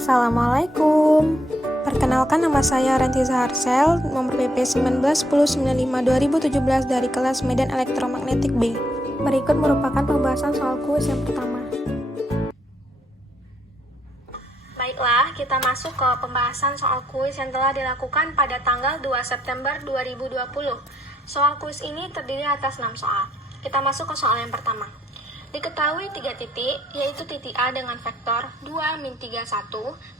Assalamualaikum. Perkenalkan, nama saya Rentiza Harsel, nomor PP 191095-2017 dari kelas Medan Elektromagnetik B. Berikut merupakan pembahasan soal kuis yang pertama. Baiklah, kita masuk ke pembahasan soal kuis yang telah dilakukan pada tanggal 2 September 2020. Soal kuis ini terdiri atas 6 soal. Kita masuk ke soal yang pertama. Diketahui 3 titik, yaitu titik A dengan vektor 2, min 3, 1,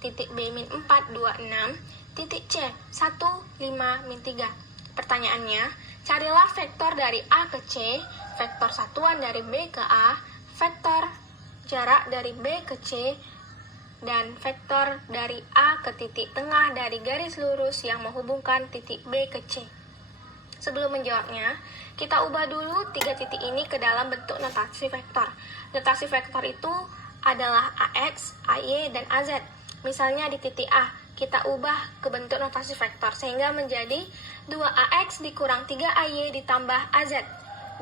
titik B, min 4, 2, 6, titik C, 1, 5, min 3. Pertanyaannya, carilah vektor dari A ke C, vektor satuan dari B ke A, vektor jarak dari B ke C, dan vektor dari A ke titik tengah dari garis lurus yang menghubungkan titik B ke C. Sebelum menjawabnya, kita ubah dulu 3 titik ini ke dalam bentuk notasi vektor. Notasi vektor itu adalah AX, AY, dan AZ. Misalnya di titik A, kita ubah ke bentuk notasi vektor sehingga menjadi 2AX dikurang 3AY ditambah AZ.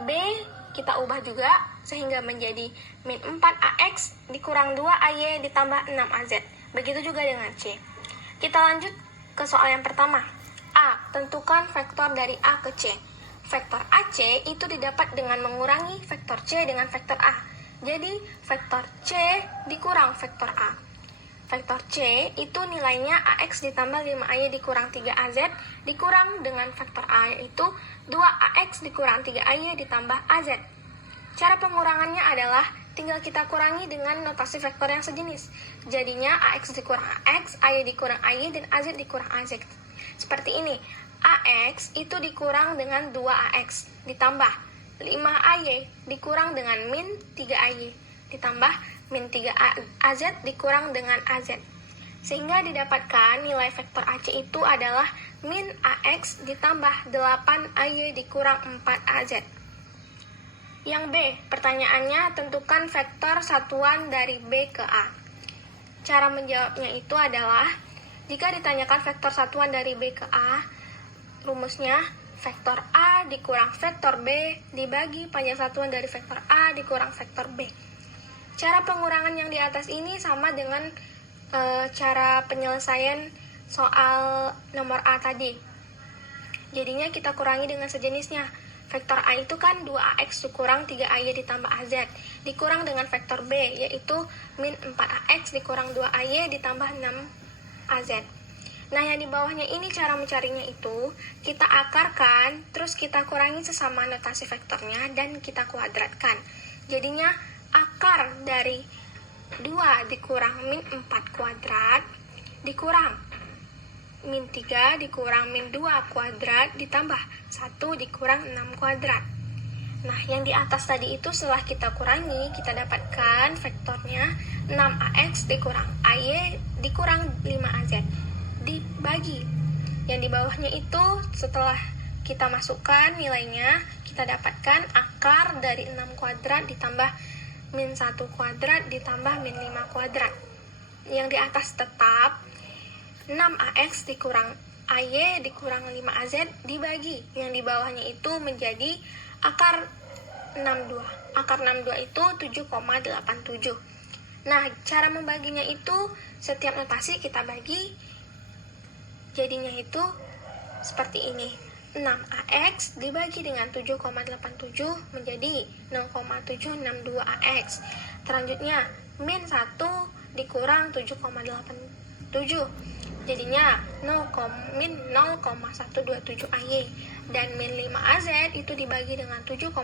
B, kita ubah juga sehingga menjadi min 4AX dikurang 2AY ditambah 6AZ. Begitu juga dengan C. Kita lanjut ke soal yang pertama. A. Tentukan vektor dari A ke C. Vektor AC itu didapat dengan mengurangi vektor C dengan vektor A. Jadi, vektor C dikurang vektor A. Vektor C itu nilainya AX ditambah 5AY dikurang 3AZ dikurang dengan vektor A yaitu 2AX dikurang 3AY ditambah AZ. Cara pengurangannya adalah tinggal kita kurangi dengan notasi vektor yang sejenis. Jadinya AX dikurang AX, AY dikurang AY, dan AZ dikurang AZ. Seperti ini, AX itu dikurang dengan 2AX, ditambah 5AY dikurang dengan min 3AY, ditambah min 3AZ dikurang dengan AZ. Sehingga didapatkan nilai vektor AC itu adalah min AX ditambah 8AY dikurang 4AZ. Yang B, pertanyaannya tentukan vektor satuan dari B ke A. Cara menjawabnya itu adalah, jika ditanyakan vektor satuan dari B ke A, rumusnya vektor A dikurang vektor B dibagi panjang satuan dari vektor A dikurang vektor B. Cara pengurangan yang di atas ini sama dengan cara penyelesaian soal nomor A tadi. Jadinya kita kurangi dengan sejenisnya. Vektor A itu kan 2AX dikurang 3AY ditambah AZ, dikurang dengan vektor B, yaitu min 4AX dikurang 2AY ditambah 6AZ. Nah, yang di bawahnya ini cara mencarinya itu, kita akarkan, terus kita kurangi sesama notasi vektornya, dan kita kuadratkan. Jadinya, akar dari 2 dikurang min 4 kuadrat, dikurang min 3 dikurang min 2 kuadrat, ditambah 1 dikurang 6 kuadrat. Nah, yang di atas tadi itu setelah kita kurangi, kita dapatkan vektornya 6AX dikurang AY dikurang 5AZ. Dibagi. Yang di bawahnya itu setelah kita masukkan nilainya, kita dapatkan akar dari 6 kuadrat ditambah min 1 kuadrat ditambah min 5 kuadrat. Yang di atas tetap 6AX dikurang AY dikurang 5AZ dibagi. Yang di bawahnya itu menjadi akar 62. Akar 62 itu 7,87. Nah, cara membaginya itu setiap notasi kita bagi, jadinya itu seperti ini. 6AX dibagi dengan 7,87 menjadi 0,762AX. Selanjutnya, min 1 dikurang 7,87. Jadinya min 0,127AY. Dan min 5AZ itu dibagi dengan 7,87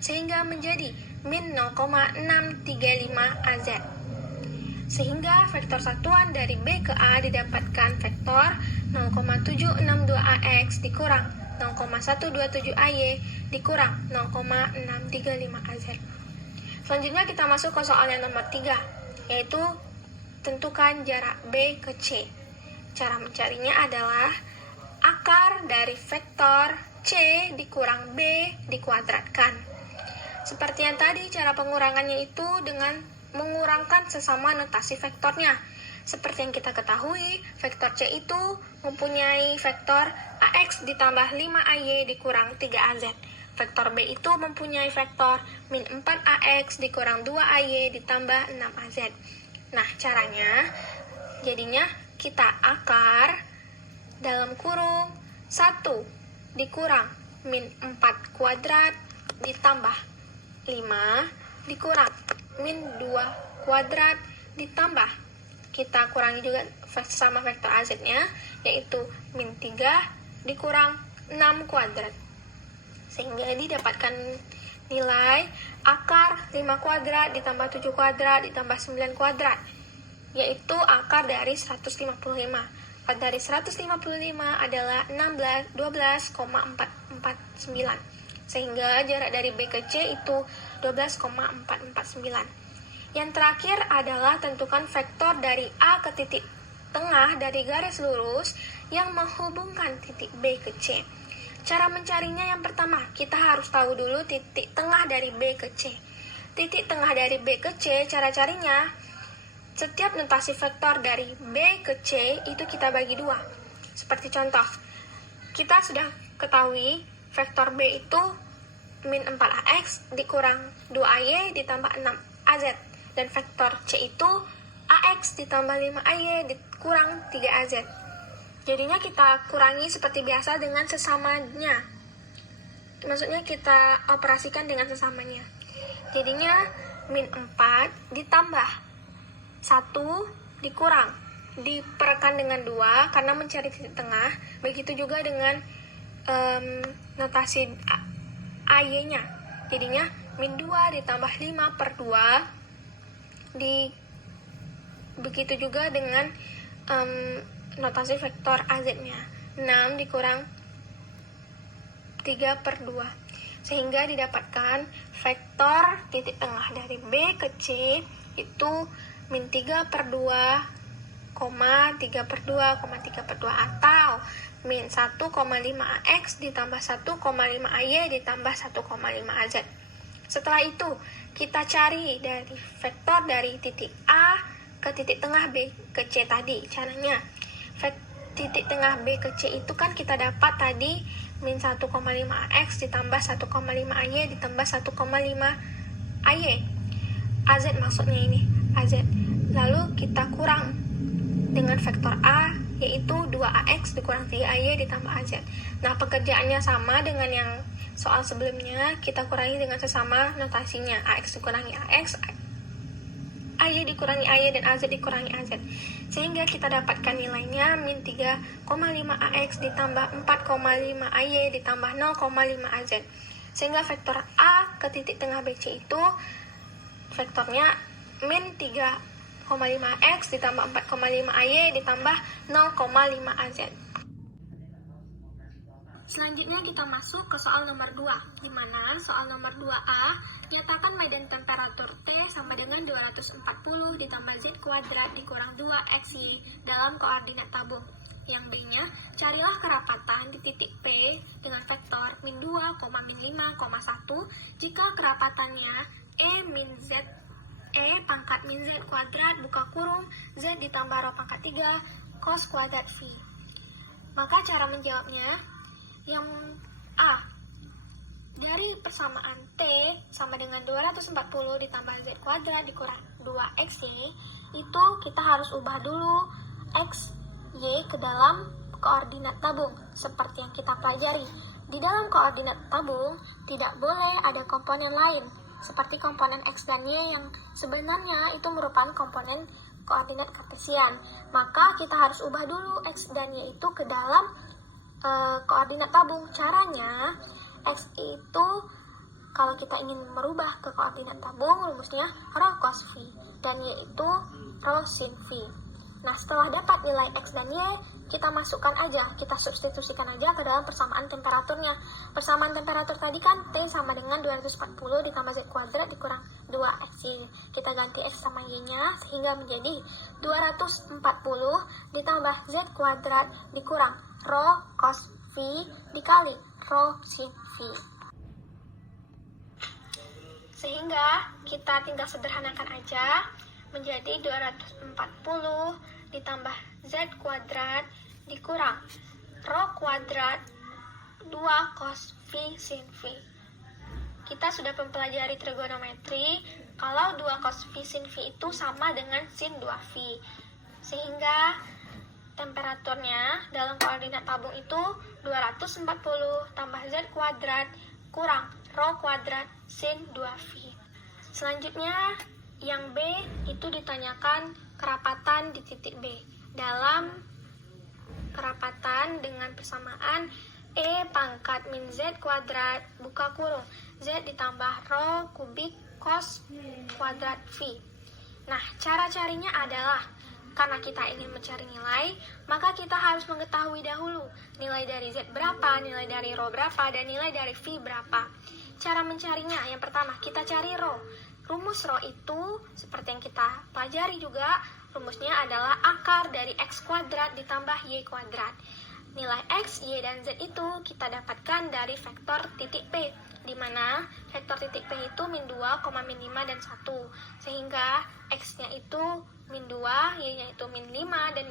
sehingga menjadi min 0,635AZ. Sehingga vektor satuan dari B ke A didapatkan vektor 0,762AX dikurang 0,127AY dikurang 0,635AZ. Selanjutnya kita masuk ke soal yang nomor 3, yaitu tentukan jarak B ke C. Cara mencarinya adalah akar dari vektor C dikurang B dikuadratkan. Seperti yang tadi, cara pengurangannya itu dengan mengurangkan sesama notasi vektornya. Seperti yang kita ketahui, vektor C itu mempunyai vektor AX ditambah 5AY dikurang 3AZ. Vektor B itu mempunyai vektor min 4AX dikurang 2AY ditambah 6AZ. Nah, caranya jadinya kita akar dalam kurung 1 dikurang min 4 kuadrat ditambah 5 dikurang min 2 kuadrat ditambah, kita kurangi juga sama vektor AZ-nya, yaitu min 3 dikurang 6 kuadrat. Sehingga didapatkan nilai akar 5 kuadrat ditambah 7 kuadrat ditambah 9 kuadrat, yaitu akar dari 155. Akar dari 155 adalah 12,449. Sehingga jarak dari B ke C itu 12,449. Yang terakhir adalah tentukan vektor dari A ke titik tengah dari garis lurus yang menghubungkan titik B ke C. Cara mencarinya yang pertama, kita harus tahu dulu titik tengah dari B ke C. Titik tengah dari B ke C, cara carinya, setiap notasi vektor dari B ke C itu kita bagi dua. Seperti contoh, kita sudah ketahui vektor B itu min 4AX dikurang 2AY ditambah 6AZ. Dan vektor C itu AX ditambah 5AY dikurang 3AZ. Jadinya kita kurangi seperti biasa dengan sesamanya. Maksudnya kita operasikan dengan sesamanya. Jadinya min 4 ditambah 1 dikurang, diperkan dengan 2 karena mencari titik tengah. Begitu juga dengan notasi AY-nya. Jadinya min 2 ditambah 5 per 2 begitu juga dengan notasi vektor AZ-nya, 6 dikurang 3 per 2, sehingga didapatkan vektor titik tengah dari B ke C itu min 3 per 2, 3 per 2, 3 per 2, atau min 1,5 AX ditambah 1,5 AY ditambah 1,5 AZ. Setelah itu, kita cari dari vektor dari titik A ke titik tengah B ke C tadi. Caranya, titik tengah B ke C itu kan kita dapat tadi min 1,5 AX ditambah 1,5 AY ditambah 1,5 AY. AZ maksudnya ini, AZ. Lalu kita kurang dengan vektor A, yaitu 2AX dikurang 3AY ditambah AZ. Nah, pekerjaannya sama dengan yang soal sebelumnya, kita kurangi dengan sesama notasinya. AX dikurangi AX, AY dikurangi AY, dan AZ dikurangi AZ. Sehingga kita dapatkan nilainya min 3,5 AX ditambah 4,5 AY ditambah 0,5 AZ. Sehingga vektor A ke titik tengah BC itu vektornya min 3,5 X ditambah 4,5 AY ditambah 0,5 AZ. Selanjutnya kita masuk ke soal nomor 2, di mana soal nomor 2A, nyatakan medan temperatur T sama dengan 240 ditambah Z kuadrat dikurang 2XY dalam koordinat tabung. Yang B-nya, carilah kerapatan di titik P dengan vektor min 2, min 5, 1 jika kerapatannya E min Z E pangkat min Z kuadrat buka kurung Z ditambah rho pangkat 3 cos kuadrat V. Maka cara menjawabnya, yang A, dari persamaan T sama dengan 240 ditambah Z kuadrat dikurang 2XY, itu kita harus ubah dulu X, Y ke dalam koordinat tabung. Seperti yang kita pelajari, di dalam koordinat tabung tidak boleh ada komponen lain, seperti komponen X dan Y yang sebenarnya itu merupakan komponen koordinat kartesian. Maka kita harus ubah dulu X dan Y itu ke dalam koordinat tabung. Caranya, X itu kalau kita ingin merubah ke koordinat tabung, rumusnya rho cos V, dan Y itu rho sin V. Nah, setelah dapat nilai X dan Y, kita masukkan aja, kita substitusikan aja ke dalam persamaan temperaturnya. Persamaan temperatur tadi kan T sama dengan 240 ditambah Z kuadrat dikurang 2XY. Kita ganti X sama Y-nya sehingga menjadi 240 ditambah Z kuadrat dikurang rho cos V dikali rho sin V. Sehingga kita tinggal sederhanakan aja, menjadi 240 ditambah Z kuadrat dikurang rho kuadrat 2 cos V sin V. Kita sudah mempelajari trigonometri. kalau 2 cos V sin V itu sama dengan sin 2V. Sehingga temperaturnya dalam koordinat tabung itu 240 tambah Z kuadrat kurang rho kuadrat sin 2V. Selanjutnya yang B itu ditanyakan kerapatan di titik B. Dalam kerapatan dengan persamaan E pangkat min Z kuadrat buka kurung Z ditambah rho kubik cos kuadrat V. Nah, cara carinya adalah karena kita ingin mencari nilai, maka kita harus mengetahui dahulu nilai dari Z berapa, nilai dari rho berapa, dan nilai dari V berapa. Cara mencarinya, yang pertama kita cari rho. Rumus rho itu seperti yang kita pelajari juga, rumusnya adalah akar dari X kuadrat ditambah Y kuadrat. Nilai X, Y, dan Z itu kita dapatkan dari vektor titik P, di mana vektor titik P itu min 2, min 5, dan 1. Sehingga X-nya itu min 2, Y-nya itu min 5, dan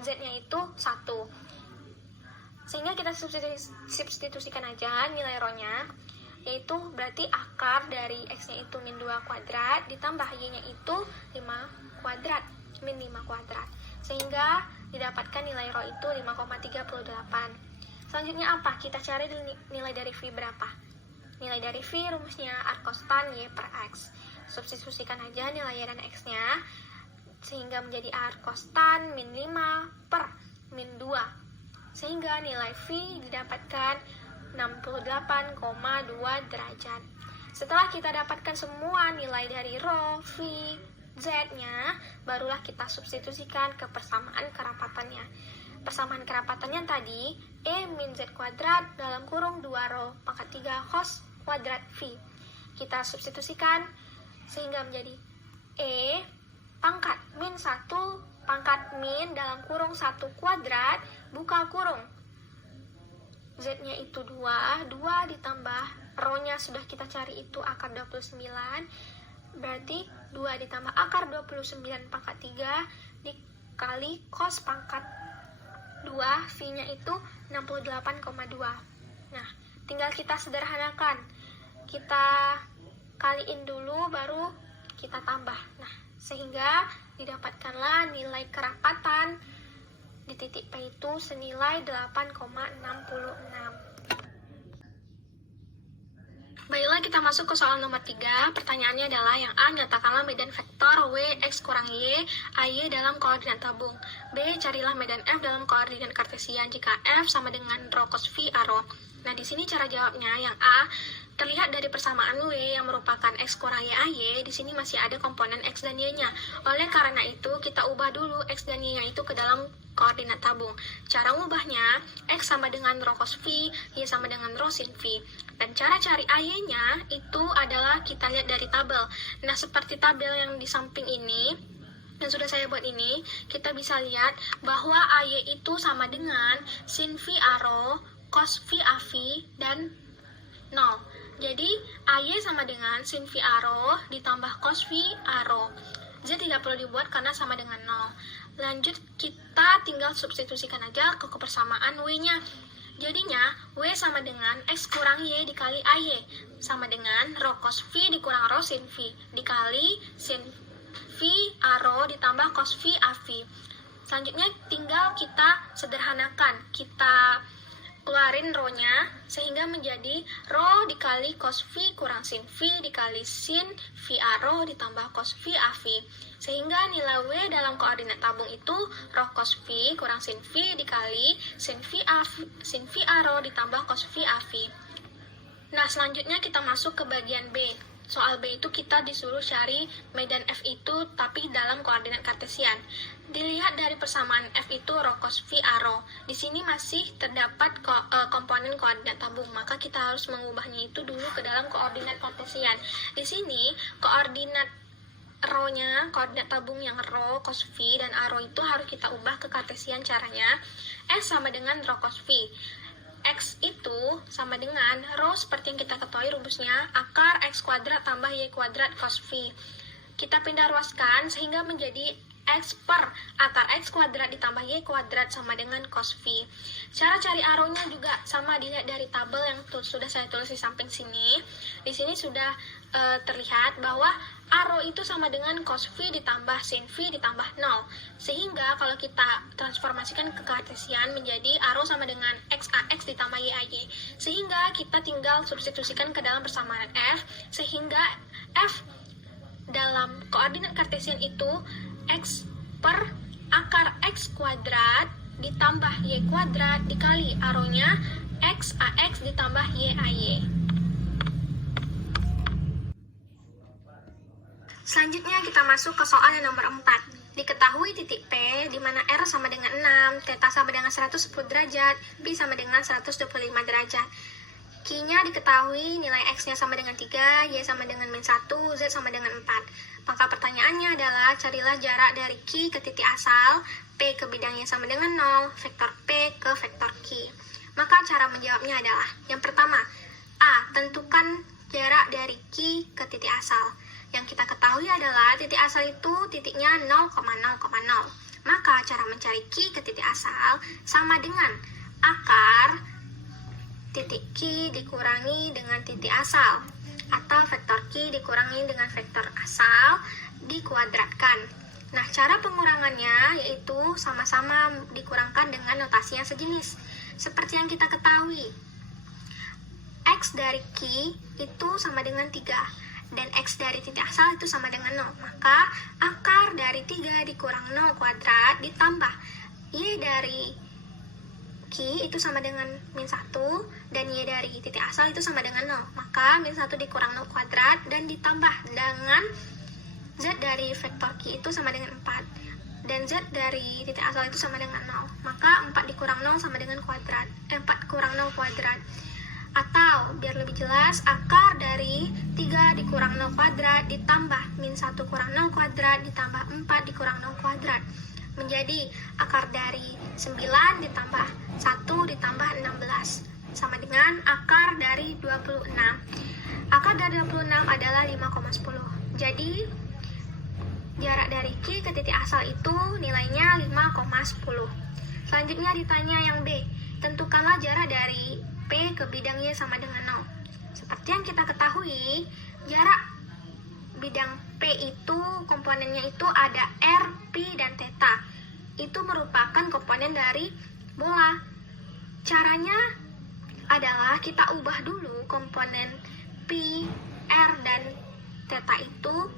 Z-nya itu 1. Sehingga kita substitusikan aja nilai rho-nya, yaitu berarti akar dari X-nya itu min 2 kuadrat, ditambah Y-nya itu 5 kuadrat, min 5 kuadrat. Sehingga didapatkan nilai rho itu 5,38. Selanjutnya apa? Kita cari nilai dari V berapa. Nilai dari V rumusnya R cos tan Y per X. Substitusikan aja nilai Y dan X-nya, sehingga menjadi R cos tan min 5 per min 2. Sehingga nilai V didapatkan 68,2 derajat. Setelah kita dapatkan semua nilai dari rho, V, Z-nya, barulah kita substitusikan ke persamaan kerapatannya. Persamaan kerapatannya tadi, E min Z kuadrat dalam kurung 2 rho pangkat 3 cos kuadrat V. Kita substitusikan sehingga menjadi E pangkat min 1 pangkat min dalam kurung 1 kuadrat buka kurung. Z-nya itu 2 ditambah rho-nya sudah kita cari itu akar 29, berarti 2 ditambah akar 29 pangkat 3 dikali cos pangkat 2, V-nya itu 68,2. Nah, tinggal kita sederhanakan. Kita kaliin dulu, baru kita tambah. Nah, sehingga didapatkanlah nilai kerapatan di titik P itu senilai 8,66. Baiklah, kita masuk ke soal nomor 3. Pertanyaannya adalah yang A, nyatakanlah medan vektor W, X kurang Y, AY dalam koordinat tabung. B, carilah medan F dalam koordinat kartesian jika F sama dengan rho cos V A rho. Nah, di sini cara jawabnya yang A, terlihat dari persamaan W yang merupakan X kurang Y AY, di sini masih ada komponen X dan Y-nya. Oleh karena itu, kita ubah dulu X dan Y-nya itu ke dalam koordinat tabung. Cara mengubahnya, X sama dengan rho cos V, Y sama dengan rho sin V. Dan cara cari AY-nya itu adalah kita lihat dari tabel. Nah, seperti tabel yang di samping ini, yang sudah saya buat ini, kita bisa lihat bahwa AY itu sama dengan sin V A rho, cos V A V, dan 0. Jadi, AY sama dengan sin V A rho ditambah cos V A rho. Z tidak perlu dibuat karena sama dengan 0. Lanjut, kita tinggal substitusikan aja ke kebersamaan W-nya. Jadinya, W sama dengan X kurang Y dikali AY, sama dengan rho cos V dikurang rho sin V, dikali sin V A rho ditambah cos V A V. Selanjutnya, tinggal kita sederhanakan. Kita keluarin rho-nya, sehingga menjadi rho dikali cos V kurang sin V dikali sin V A rho ditambah cos V A V. Sehingga nilai W dalam koordinat tabung itu rho cos V kurang sin V dikali sin V A rho ditambah cos V A V. Nah, selanjutnya kita masuk ke bagian B. Soal B itu kita disuruh cari medan F itu tapi dalam koordinat kartesian. Dilihat dari persamaan F itu rho cos V A rho. Di sini masih terdapat komponen koordinat tabung, maka kita harus mengubahnya itu dulu ke dalam koordinat kartesian. Di sini koordinat rho-nya, koordinat tabung yang rho cos V dan A rho itu harus kita ubah ke kartesian. Caranya, S sama dengan rho cos V. X itu sama dengan rho seperti yang kita ketahui rumusnya, akar X kuadrat tambah Y kuadrat cos V. Kita pindah ruaskan sehingga menjadi X per akar X kuadrat ditambah Y kuadrat sama dengan cos V. Cara cari arrow-nya juga sama, dilihat dari tabel yang sudah saya tulis di samping sini. Di sini sudah terlihat bahwa arrow itu sama dengan cos V ditambah sin V ditambah 0. Sehingga kalau kita transformasikan ke kartesian menjadi arrow sama dengan XAX ditambah YAY. Sehingga kita tinggal substitusikan ke dalam persamaan F, sehingga F dalam koordinat kartesian itu X per akar X kuadrat ditambah Y kuadrat dikali arrow-nya XAX ditambah YAY. Selanjutnya kita masuk ke soal yang nomor 4. Diketahui titik P di mana R sama dengan 6, θ sama dengan 110 derajat, B sama dengan 125 derajat. Q-nya diketahui, nilai X-nya sama dengan 3, Y sama dengan min 1, Z sama dengan 4. Maka pertanyaannya adalah, carilah jarak dari Q ke titik asal, P ke bidang Y sama dengan 0, vektor P ke vektor Q. Maka cara menjawabnya adalah, yang pertama, A. Tentukan jarak dari Q ke titik asal. Yang kita ketahui adalah, titik asal itu titiknya 0,0,0. Maka cara mencari Q ke titik asal sama dengan akar titik Q dikurangi dengan titik asal, atau vektor Q dikurangi dengan vektor asal dikuadratkan. Nah, cara pengurangannya yaitu sama-sama dikurangkan dengan notasi yang sejenis. Seperti yang kita ketahui, X dari Q itu sama dengan 3, dan X dari titik asal itu sama dengan 0. Maka akar dari 3 dikurang 0 kuadrat ditambah Y dari Q itu sama dengan min 1, dan Y dari titik asal itu sama dengan 0. Maka min 1 dikurang 0 kuadrat dan ditambah dengan Z dari vektor Q itu sama dengan 4. Dan Z dari titik asal itu sama dengan 0. Maka 4 dikurang 0 sama dengan kuadrat. 4 kurang 0 kuadrat. Atau, biar lebih jelas, akar dari 3 dikurang 0 kuadrat ditambah min 1 kurang 0 kuadrat ditambah 4 dikurang 0 kuadrat. Menjadi akar dari 9 ditambah 1 ditambah 16 sama dengan akar dari 26. Akar dari 26 adalah 5,10. Jadi jarak dari Q ke titik asal itu nilainya 5,10. Selanjutnya ditanya yang B. Tentukanlah jarak dari P ke bidang Y sama dengan 0. Seperti yang kita ketahui, jarak bidang P itu komponennya itu ada R, P, dan theta. Itu merupakan komponen dari bola. Caranya adalah kita ubah dulu komponen P, R, dan theta itu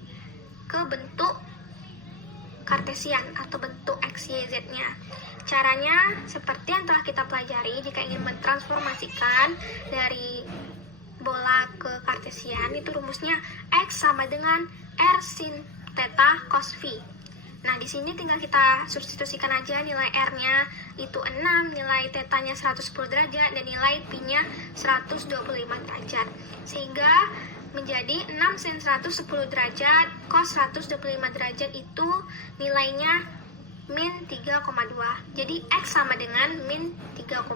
ke bentuk kartesian atau bentuk X, Y, Z-nya. Caranya seperti yang telah kita pelajari. Jika ingin mentransformasikan dari bola ke kartesian, itu rumusnya X sama dengan R sin theta cos V. Nah, di sini tinggal kita substitusikan aja nilai R-nya itu 6, nilai theta-nya 110 derajat, dan nilai P-nya 125 derajat. Sehingga menjadi 6 sin 110 derajat cos 125 derajat itu nilainya min 3,2. Jadi X sama dengan min 3,2.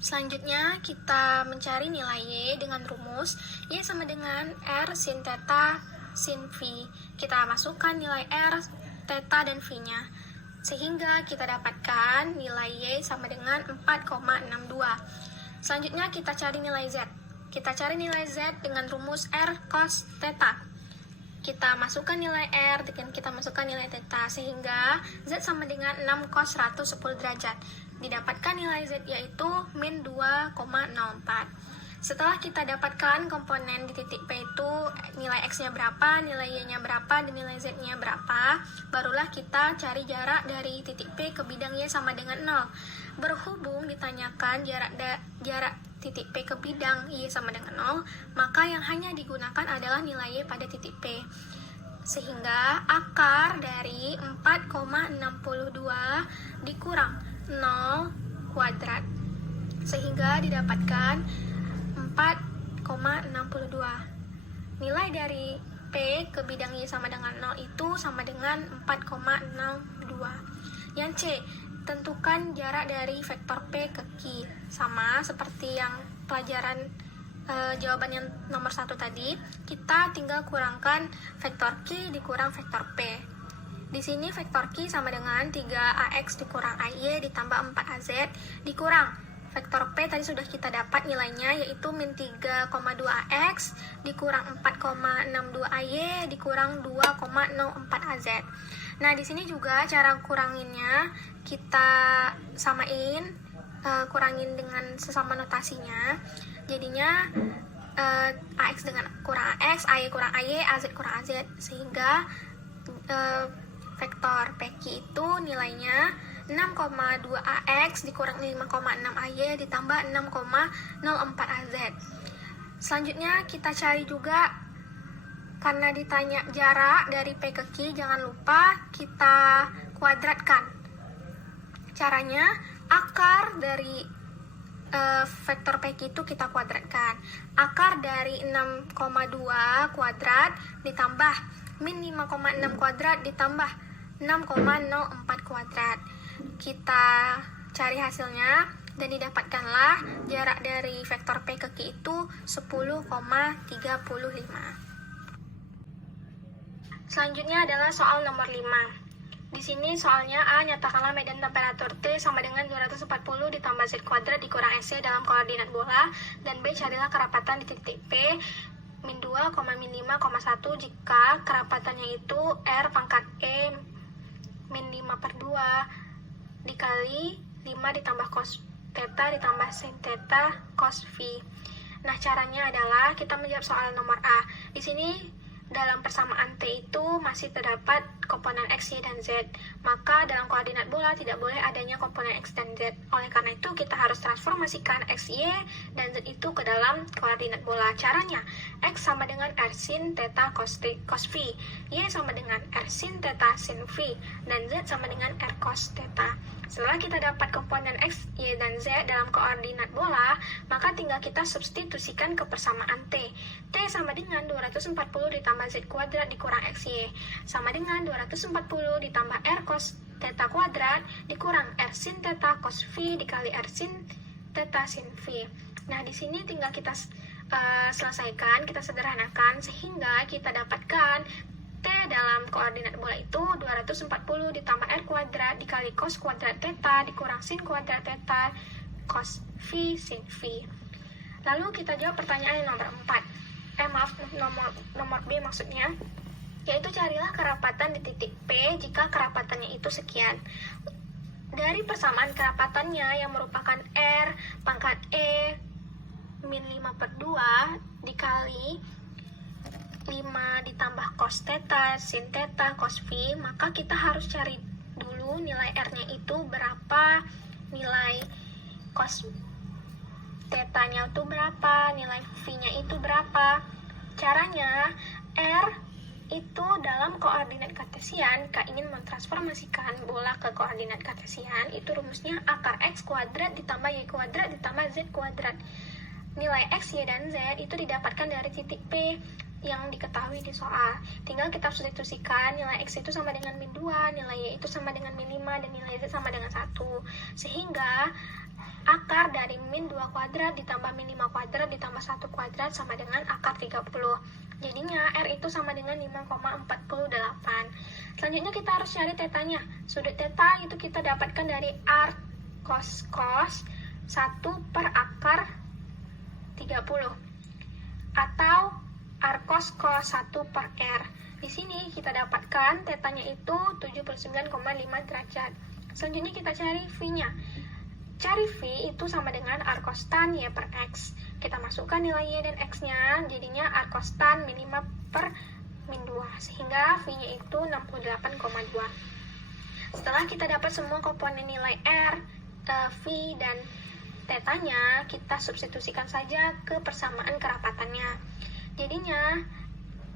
Selanjutnya kita mencari nilai Y dengan rumus Y sama dengan R sin theta sin V. Kita masukkan nilai R, theta, dan V-nya. Sehingga kita dapatkan nilai Y sama dengan 4,62. Selanjutnya kita cari nilai Z. Kita cari nilai Z dengan rumus R cos theta. Kita masukkan nilai R dan kita masukkan nilai theta, sehingga Z sama dengan 6 cos 110 derajat. Didapatkan nilai Z yaitu min 2,04. Setelah kita dapatkan komponen di titik P itu nilai X-nya berapa, nilai Y-nya berapa, dan nilai Z-nya berapa, barulah kita cari jarak dari titik P ke bidang Y sama dengan 0. Berhubung ditanyakan jarak titik P ke bidang Y sama dengan 0, maka yang hanya digunakan adalah nilai Y pada titik P. Sehingga akar dari 4,62 dikurang 0 kuadrat. Sehingga didapatkan 4,62. Nilai dari P ke bidang Y sama dengan 0 itu sama dengan 4,62. Yang C, tentukan jarak dari vektor P ke Q. Sama seperti yang pelajaran jawaban yang nomor 1 tadi, kita tinggal kurangkan vektor Q dikurang vektor P. Di sini vektor Q sama dengan 3AX dikurang AY ditambah 4AZ dikurang vektor P tadi sudah kita dapat nilainya, yaitu min 3,2AX dikurang 4,62AY dikurang 2,04AZ. Nah, di sini juga cara kuranginnya kita samain, kurangin dengan sesama notasinya. Jadinya AX dengan kurang AX, AY kurang AY, AZ kurang AZ, sehingga vektor PQ itu nilainya 6,2AX dikurang 5,6AY ditambah 6,04AZ. Selanjutnya kita cari juga, karena ditanya jarak dari P ke Q, jangan lupa kita kuadratkan. Caranya, akar dari vektor PQ itu kita kuadratkan. Akar dari 6,2 kuadrat ditambah min 5,6 kuadrat ditambah 6,04 kuadrat. Kita cari hasilnya dan didapatkanlah jarak dari vektor P ke Q itu 10,35. Selanjutnya adalah soal nomor 5. Di sini soalnya A, nyatakanlah medan temperatur T sama dengan 240 ditambah Z kuadrat dikurang SC dalam koordinat bola, dan B, carilah kerapatan di titik P min 2, min 5, 1 jika kerapatannya itu R pangkat E min 5/2 dikali 5 ditambah cos theta ditambah sin theta cos phi. Nah, caranya adalah kita menjawab soal nomor A. Di sini dalam persamaan T itu masih terdapat komponen X, Y, dan Z. Maka dalam koordinat bola tidak boleh adanya komponen X dan Z. Oleh karena itu kita harus transformasikan X, Y, dan Z itu ke dalam koordinat bola. Caranya, X sama dengan R sin theta cos phi, Y sama dengan R sin theta sin phi, dan Z sama dengan R cos theta. Setelah kita dapat komponen X, Y, dan Z dalam koordinat bola, maka tinggal kita substitusikan ke persamaan T. T sama dengan 240 ditambah Z kuadrat dikurang XY, sama dengan 240 ditambah R cos theta kuadrat dikurang R sin theta cos phi dikali R sin theta sin phi. Nah, di sini tinggal kita selesaikan, kita sederhanakan, sehingga kita dapatkan T dalam koordinat bola itu 240 ditambah R kuadrat dikali cos kuadrat theta dikurang sin kuadrat theta cos phi sin phi. Lalu kita jawab pertanyaan yang nomor 4. Nomor B maksudnya, yaitu carilah kerapatan di titik P jika kerapatannya itu sekian. Dari persamaan kerapatannya yang merupakan R pangkat E min 5/2 dikali 5 ditambah cos theta sin theta cos phi, maka kita harus cari dulu nilai R-nya itu berapa, nilai cos theta-nya itu berapa, nilai phi-nya itu berapa. Caranya, R itu dalam koordinat kartesian, K ingin mentransformasikan bola ke koordinat kartesian, itu rumusnya akar X kuadrat ditambah Y kuadrat ditambah Z kuadrat. Nilai X, Y, dan Z itu didapatkan dari titik P yang diketahui di soal. Tinggal kita substitusikan, nilai X itu sama dengan min 2, nilai Y itu sama dengan min 5, dan nilai Z sama dengan 1. Sehingga akar dari min 2 kuadrat ditambah min 5 kuadrat ditambah 1 kuadrat sama dengan akar 30. Jadinya R itu sama dengan 5,48. Selanjutnya kita harus cari tetanya. Sudut theta itu kita dapatkan dari R cos 1 per akar 30. Atau R cos 1 per R. Di sini kita dapatkan tetanya itu 79,5 derajat. Selanjutnya kita cari phi-nya. Cari phi itu sama dengan R cos tan Y per X. Kita masukkan nilai Y dan X-nya, jadinya R cos tan min 5 per min 2. Sehingga phi-nya itu 68,2. Setelah kita dapat semua komponen nilai R, phi, dan tetanya, kita substitusikan saja ke persamaan kerapatannya. Jadinya,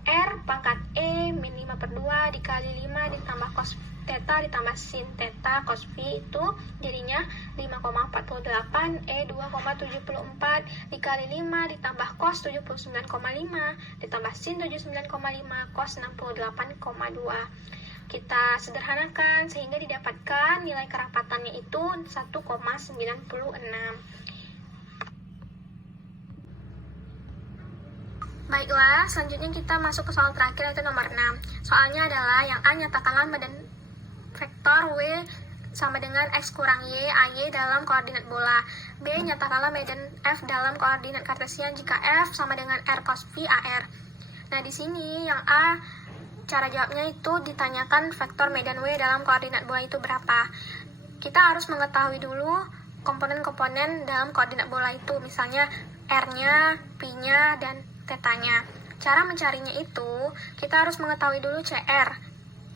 R pangkat E min 5/2 dikali 5 ditambah cos theta ditambah sin theta cos phi itu jadinya 5,48 E 2,74 dikali 5 ditambah cos 79,5 ditambah sin 79,5 cos 68,2. Kita sederhanakan sehingga didapatkan nilai kerapatannya itu 1,96. Baiklah, selanjutnya kita masuk ke soal terakhir, yaitu nomor 6. Soalnya adalah yang A, nyatakanlah medan vektor W sama dengan X kurang Y, AY dalam koordinat bola. B, nyatakanlah medan F dalam koordinat kartesian jika F sama dengan R cos phi AR. Nah, di sini yang A, cara jawabnya itu ditanyakan vektor medan W dalam koordinat bola itu berapa. Kita harus mengetahui dulu komponen-komponen dalam koordinat bola itu, misalnya R-nya, P-nya, dan tetanya. Cara mencarinya itu, kita harus mengetahui dulu CR,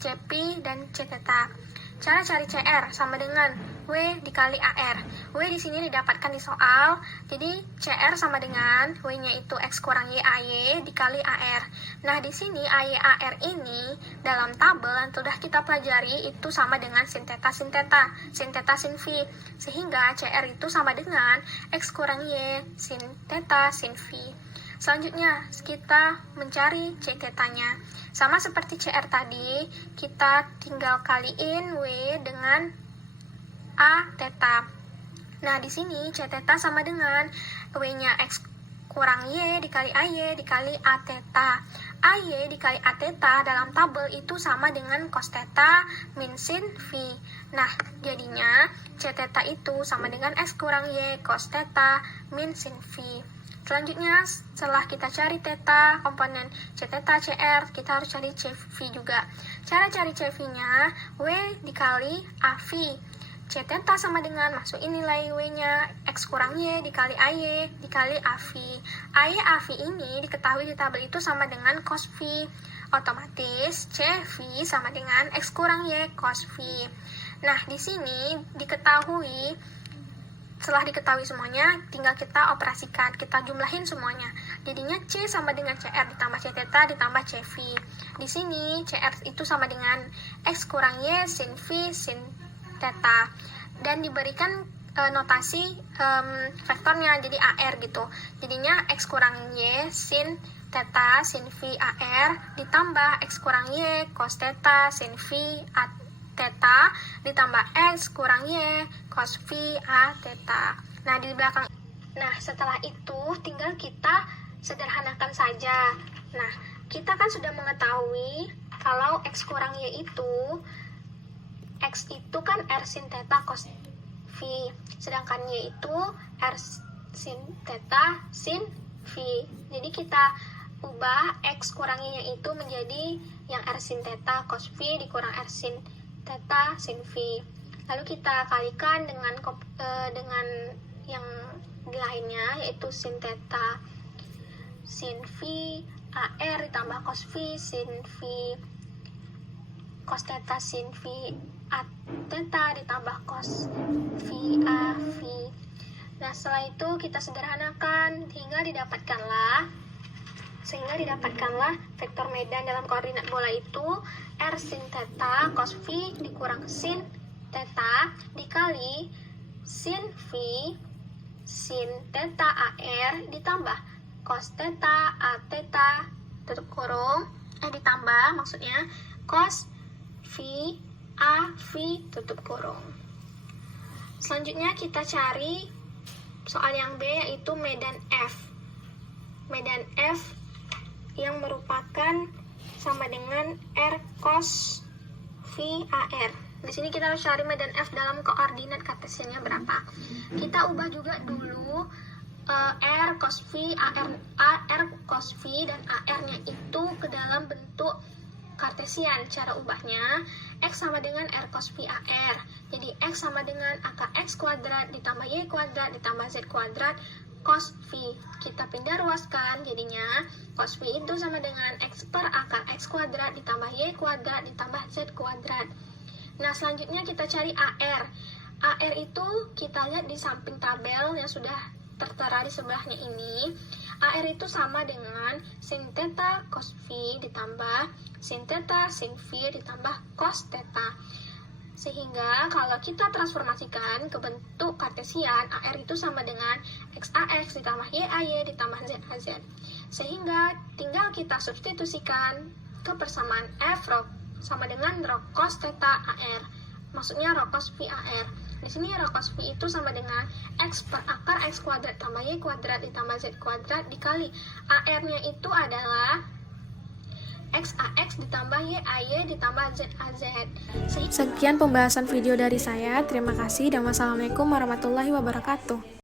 CP, dan C theta. Cara cari CR sama dengan W dikali AR. W di sini didapatkan di soal, jadi CR sama dengan W-nya itu X kurang Y AY dikali AR. Nah, di sini AY AR ini dalam tabel yang sudah kita pelajari itu sama dengan sin theta sin theta, sin theta sin phi. Sehingga CR itu sama dengan X kurang Y sin theta sin phi. Selanjutnya, kita mencari C theta-nya. Sama seperti CR tadi, kita tinggal kaliin W dengan A theta. Nah, di sini C theta sama dengan W-nya X kurang Y dikali AY dikali A theta. AY dikali A theta dalam tabel itu sama dengan cos theta min sin phi. Nah, jadinya C theta itu sama dengan X kurang Y cos theta min sin phi. Selanjutnya, setelah kita cari theta, komponen C theta, CR, kita harus cari C phi juga. Cara cari C phi-nya, W dikali A phi. C theta sama dengan, masukin nilai W-nya, X kurang Y dikali AY dikali A phi. AY A phi ini diketahui di tabel itu sama dengan cos phi. Otomatis, C phi sama dengan X kurang Y cos phi. Nah, di sini diketahui. Setelah diketahui semuanya, tinggal kita operasikan, kita jumlahin semuanya. Jadinya C sama dengan CR ditambah C theta ditambah C phi. Di sini CR itu sama dengan X kurang Y sin phi sin theta. Dan diberikan notasi vektornya, jadi AR gitu. Jadinya X kurang Y sin theta sin phi AR ditambah X kurang Y cos theta sin phi A theta ditambah X kurang Y cos phi A theta. Nah, di belakang. Nah, setelah itu tinggal kita sederhanakan saja. Nah, kita kan sudah mengetahui kalau X kurang Y itu X itu kan R sin theta cos phi, sedangkan Y itu R sin theta sin phi. Jadi kita ubah X kurang Y-nya itu menjadi yang R sin theta cos phi dikurang R sin theta sin phi. Lalu kita kalikan dengan yang lainnya, yaitu sin theta sin phi AR ditambah cos phi sin phi cos theta sin phi A theta ditambah cos phi A phi. Nah, setelah itu kita sederhanakan sehingga didapatkanlah vektor medan dalam koordinat bola itu R sin theta cos phi dikurang sin theta dikali sin phi sin theta AR ditambah cos theta A theta tutup kurung ditambah maksudnya cos phi A phi tutup kurung. Selanjutnya kita cari soal yang B, yaitu medan F. Medan F yang merupakan sama dengan R cos phi AR. Di sini kita harus cari medan F dalam koordinat kartesiannya berapa. Kita ubah juga dulu R cos phi AR cos phi dan AR-nya itu ke dalam bentuk kartesian. Cara ubahnya, X sama dengan R cos phi AR. Jadi X sama dengan akar X kuadrat ditambah Y kuadrat ditambah Z kuadrat cos phi. Kita pindah ruaskan, jadinya cos phi itu sama dengan X per akar X kuadrat ditambah Y kuadrat ditambah Z kuadrat. Nah, selanjutnya kita cari AR. AR itu kita lihat di samping tabel yang sudah tertera di sebelahnya ini. AR itu sama dengan sin theta cos phi ditambah sin theta sin phi ditambah cos theta. Sehingga kalau kita transformasikan ke bentuk kartesian, AR itu sama dengan XAX ditambah YAY ditambah ZAZ. Sehingga tinggal kita substitusikan ke persamaan F rho sama dengan rho cos theta AR. Maksudnya rho cos phi AR. Di sini rho cos phi itu sama dengan X per akar X kuadrat tambah Y kuadrat ditambah Z kuadrat dikali AR-nya itu adalah XAX ditambah YAY ditambah ZAZ. Sekian pembahasan video dari saya. Terima kasih dan wassalamualaikum warahmatullahi wabarakatuh.